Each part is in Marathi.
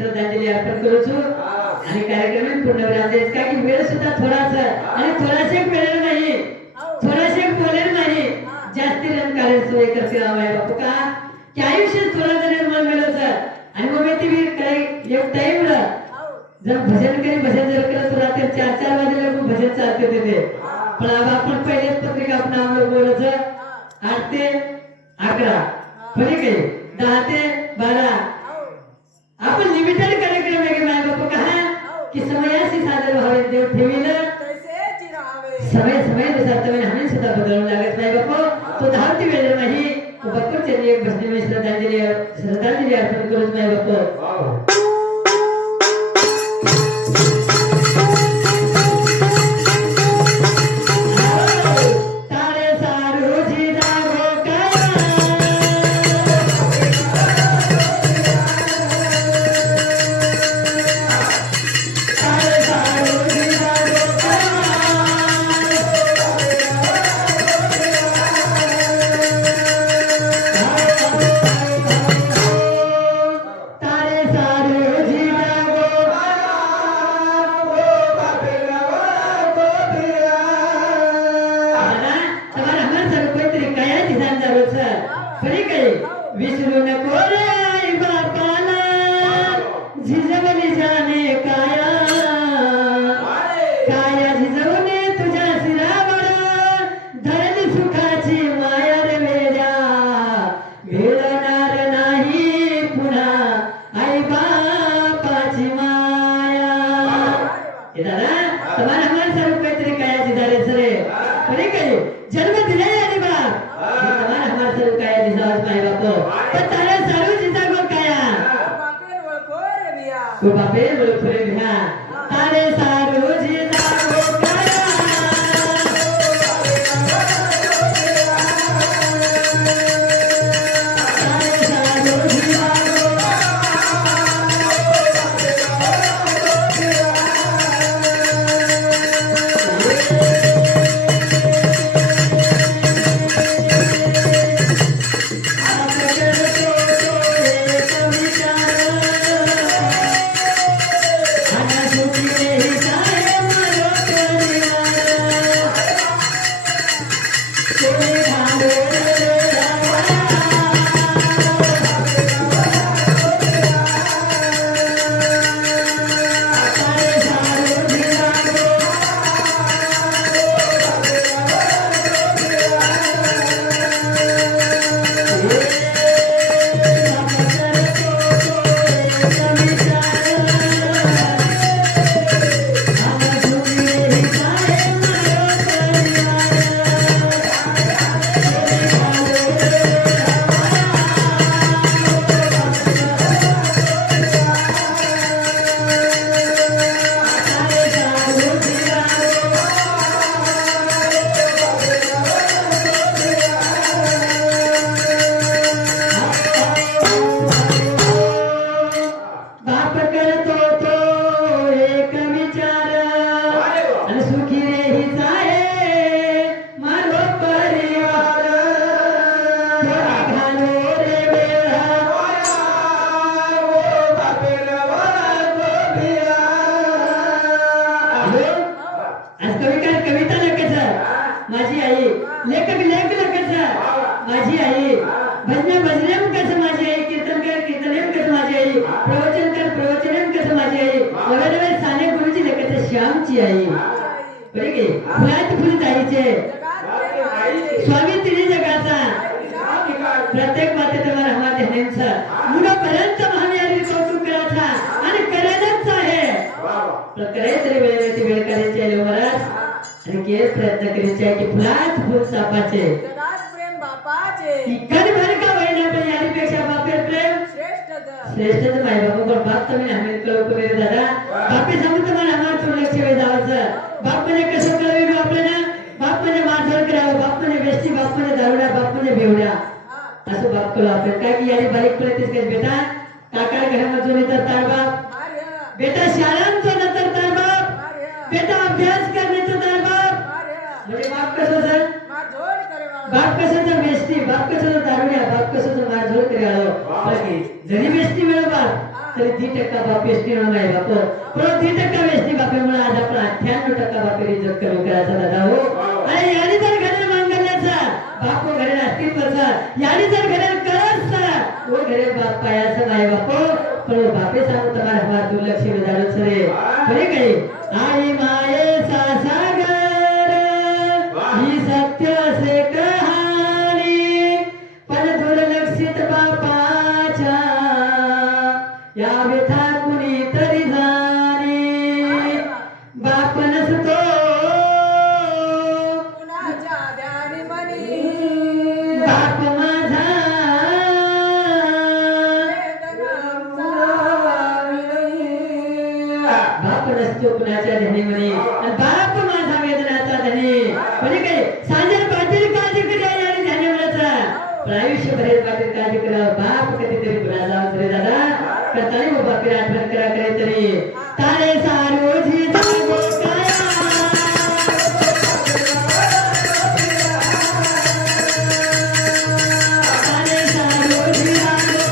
श्रद्धांजली अर्पण करू छु आणि कार्यक्रम पूर्ण राहतेस काय की वेळ सुद्धा थोडासा आणि थोडासे वेळ नाही थोडासे बोलेल नाही जास्ती रन कार्य सोय करते रामाय बापू का की आयुष्य थोडा जरी मन मिळत आणि मग मी ती काही एक टाइम जर भजन करी भजन जर करत राहते 4-4 वाजे लोक भजन चालते तिथे पण आपण पहिलेच पत्रिका आपण आम्हाला बोलायचं 8 ते 11 फरक आहे 10 ते 12 आपण लिमिटेड कार्यक्रम आहे माय बापू का की समयाशी सादर व्हावे देव ठेविलं समय तुम्ही हमें सुद्धा बदलून लागत नाही बापू तो धावती वेळ नाही बापू चलिए बसने में श्रद्धांजलि अर्पण करू माय बापू विसरू नको रे आई बापाला झिजवली जाणे काया काया झिजवणे तुझ्या शिरावर धरली सुखाची माया रे वेड्या मिळणार नाही पुन्हा आई बापाची माया हे दादा तुम्हाला हमारे सर्व काहीतरी काया झिजारे सरे बरे काय जन्म दिलाय आणि बाप तुम्हाला हमारे सर्व काया झिजावर माय बाप पण तारा सारू जिजा गो काया तो बापे ओळखरे भ्या तारे सारू जिजा गो काया तारे सारू जिजा गो माझी आई लेखक माझी आई भजन कसं माझी आई कीर्तन कसं माझी आई प्रवचन कसं माझी आई वगैरे साने गुरुजी लेखक श्यामची आई बरे की फुलात फुल ताईचे स्वामी तिने जगाचा प्रत्येक माते तुम्हाला हमारे हनेचा मुलापर्यंत महावीर कौतुक करायचा आणि करायलाच आहे प्रकारे तरी वेळ करायची महाराज आणि के प्रयत्न करायचे की फुलात फुल सापाचे जगात प्रेम बापाचे इकडे भर का वैना पण यारीपेक्षा बापेर प्रेम श्रेष्ठच माय बाबा पण बाप तुम्ही आम्ही कळू रे दादा बापे समोर तुम्हाला आम्हाला थोडं लक्ष द्यावं बाप म्हणजे कसं कळविलो आपल्याला बाप म्हणजे मारझोड करावं बाप म्हणजे बेस्टी बाप म्हणजे दारुडा बाप म्हणजे बेवड्या असं बाप कळू आपण काय की यारी बारीक प्रयत्न कर बेटा काका घरामध्ये येतात तार बाप बेटा शाळांत नंतर तार बाप बेटा अभ्यास करण्याचं तार बाप म्हणजे बाप कसं सर बाप कशाचा बेस्टी बाप कशाचा दारुड्या बाप कशाचा मारझोड करावं बाकी जरी बेस्टी मिळव बाप तरी 10% बाप एसटी माय बाप पण 10% एसटी बापामुळे आज आपण 98% बापेरी इज्जत कमी करायचा दादा हो आणि याने जर घरी मांगल्याचा बाप घरी असतील बसा याने जर घरी करसता वो घरी बाप पायाचा माय बाप पण बापे सांगू तुम्हाला हवा दुर्लक्ष विचारू सरे खरे काही आई माये सागर ही सत्य से कहाणी पण दुर्लक्षित बापाच्या या व्यथा कुणी तरी जाणे बाप नसतो कुणाच्या ध्यानी मनी बाप माझा बाप नसतो कुणाच्या धनी म्हणे आणि बाप माझा वेदनाचा धनी म्हणजे काय सांजेल पाटील काळजी करी आणि धनी म्हणायचा पण आयुष्यभर पाटील काळजी करा बाप कधीतरी पुन्हा जाऊ तरी दादा करताना वो बापी आठवण करा करे तरी तारे सारोजी जागो काया तारे सारोजी जागो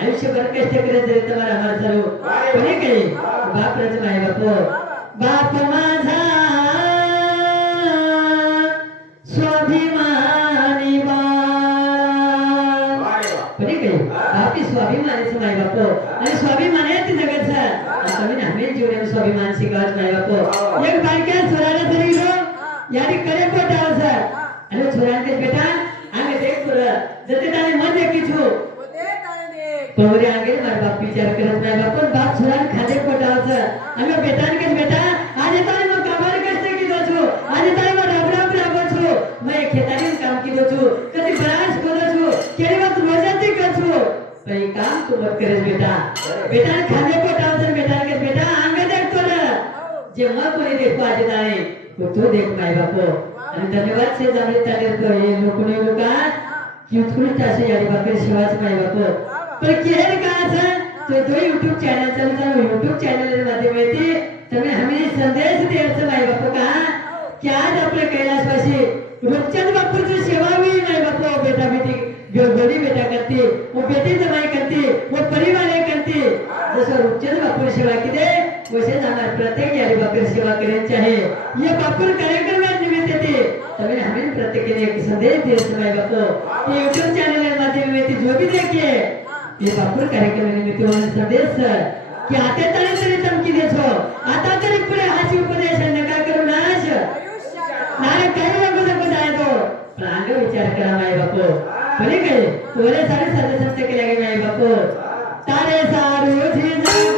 आयुष्यभर कष्ट करत जाईल तुम्हाला आम्हाला सर्व कोणी काही बाप रच नाही बाप बाप माझा स्वाभिमानी कोणी काही बापी स्वाभिमानीच नाही बाप आणि स्वाभिमानी आहे ती जगाचा तुम्ही आम्ही जीवन स्वाभिमान शिकवत नाही बाप एक बारक्या स्वराला तरी याने करे पोटावसा आणि छोरांचे बेटा आम्ही देख पुरा जते ताने मन देखीछु तोरे आगे मार बाप विचार करत नाही बाप बाप छोरान खादे पोटावसा आम्ही बेटान के बेटा आज ताने मग कामार कष्ट की दोछु आज ताने मग राब राबछु मैं खेतारी काम की दोछु कधी बरास कोदछु केरी वक्त रोजाती करछु पण काम तू मत करेस बेटा बेटान खादे पोटावसा बेटान के बेटा आंगे देख तोरा जेव्हा कोणी देखो आज ताने तो देख माय बापो आणि धन्यवाद से जावे ताले तो हे लोकने लोका की उत्कृष्ट असे यारी बापे शिवाच माय बापो पर केर का तो YouTube चॅनल चालू YouTube चॅनल माध्यमाती तुम्ही हमें संदेश द्यायचं माय बापो का की आज आपल्या कैलासवासी रूपचंद बापूची सेवा हुई माय बापो बेटा बेटी गोदी बेटा करते वो बेटी जमाई करते वो परिवार करते जसं रूपचंद बापू सेवा की दे प्रत्येक यारी बापर सेवा करें चाहे ये बापुर कार्यक्रम में निमित्त थे तभी हमें प्रत्येक के लिए एक संदेश दे समय बापू ये यूट्यूब चैनल के माध्यम में जो भी देखिए ये बापुर कार्यक्रम में निमित्त होने संदेश कि आते तरी तरी चमकी देछो आता तरी पुढे हाची उपदेश नका करू नाश नारे काही नको नको जाय तो प्रांग विचार करा माय बापू बरे काय तोरे सारे साधे संत केले गे माय बापू तारे सारू जी जागे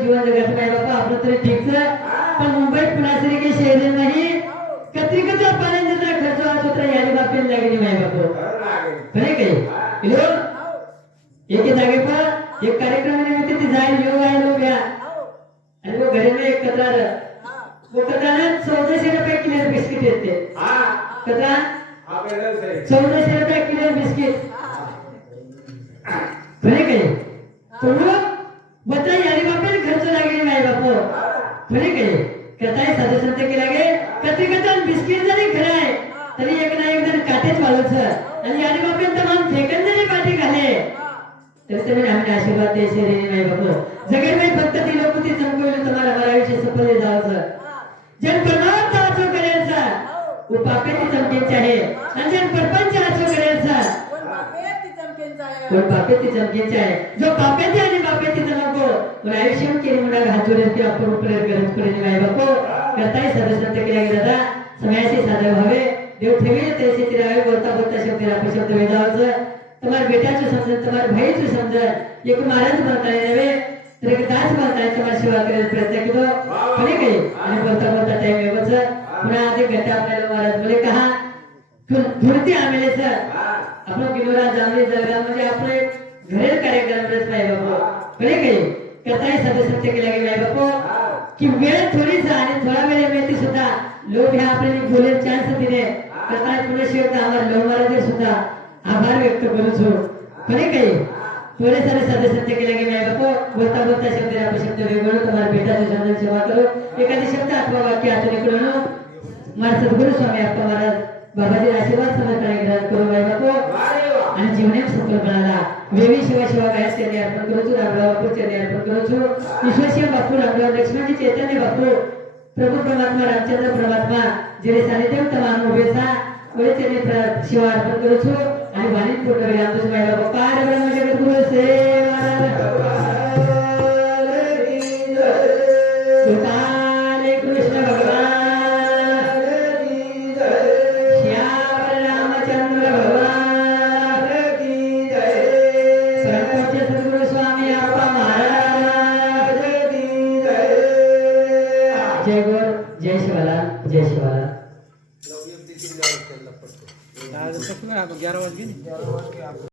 जीवन जगत में बापा आपलं तरी ठीकच पण मुंबई पुण्यासारखे शहर नाही कत्रिकचा पाण्याचा खर्च वाचत यारी बापेन लागली माय बापू खरे काही हिरो एके जागे पर एक कार्यक्रम निमित्त ती जाईल येऊ आहे लोक या आणि वो घरी में एक कतरा वो कतरा 1400 रुपये किलो बिस्किट येते कतरा 1400 रुपये किलो बिस्किट खरे काही तो बता यारी बापेन खर्च लागली माय बापू खरे काही कथाय साधे संत केला गे कत्रिकचा बिस्किट जरी खरं आहे तरी एक ना एक जण काटेच वाळूच आणि यारी बापेन तमाम फेकन जरी पाठी घाले तरी तुम्ही आम्ही आशीर्वाद द्यायचे रे माय बापू जगत में फक्त ती लोक ती चमकवली तुम्हाला हमारा आयुष्य सफल जावचं जन परमार्थ आचो करेलचा वो पापे ती चमकेचे आहे आणि जन परपंच आचो करेलचा कोण बापे ती चमकेचे आहे जो पापे ती आणि बापे ती चमको और आयुष्य के मुडा घातोरे की आपण प्रेर करत पडे माय बापू करताय सदस्य केला गेला दादा समयाशी साधे व्हावे देव ठेवी त्याची तिरावे बोलता बोलता शब्द अपशब्द वेदावचं तुम्हारे बेटा जो समझ तुम्हारे भाई जो समझ एक महाराज बनताय नवे तर एक दास बनताय तुम्हारी सेवा करायला प्रयत्न केलो खरे काही आणि बोलता बोलता टाइम येवच पुन्हा आधी घटा आपल्याला महाराज बोले कहा धुरती आमेले सर आपण किलोरा जामली जळगाव म्हणजे आपले घरेल कार्यक्रम रच नाही बाबा खरे काही कथाही सदस्य केला गेला बाबा की वेळ थोडीच आणि थोडा वेळ मिळते सुद्धा लोक ह्या आपल्याला बोले चान्स दिले कथा पुन्हा शेवट आम्हाला लोक महाराज सुद्धा आभार व्यक्त करू छो खरे काही थोडे सारे सदस्य केले गेले बाबा बोलता बोलता शब्द अपशब्द वेगळं तुम्हाला बेटा जो सेवा करो एखादी शब्द अथवा वाक्य आचरण करून मार सद्गुरु स्वामी अप्पा महाराज बाबाजी आशीर्वाद समर्पण करू बाई बापू आणि जीवने सफल बनाला वेवी शिवा शिवा गायस चरणी अर्पण करू छु रामराव बापू चरणी अर्पण करू छु ईश्वरशिव बापू रामराव लक्ष्मणजी चैतन्य बापू प्रभु परमात्मा रामचंद्र परमात्मा जिरे सानिध्यम तमाम उभेसा ओळे चरणी शिवा अर्पण करू छु आणि वाणी फोटो रामदास बाई बापू पार ब्रह्म जगत गुरु सेवा गोपाल कृष्ण भगवान जय गौर जय शिवाला जय शिवाला 11 वाजले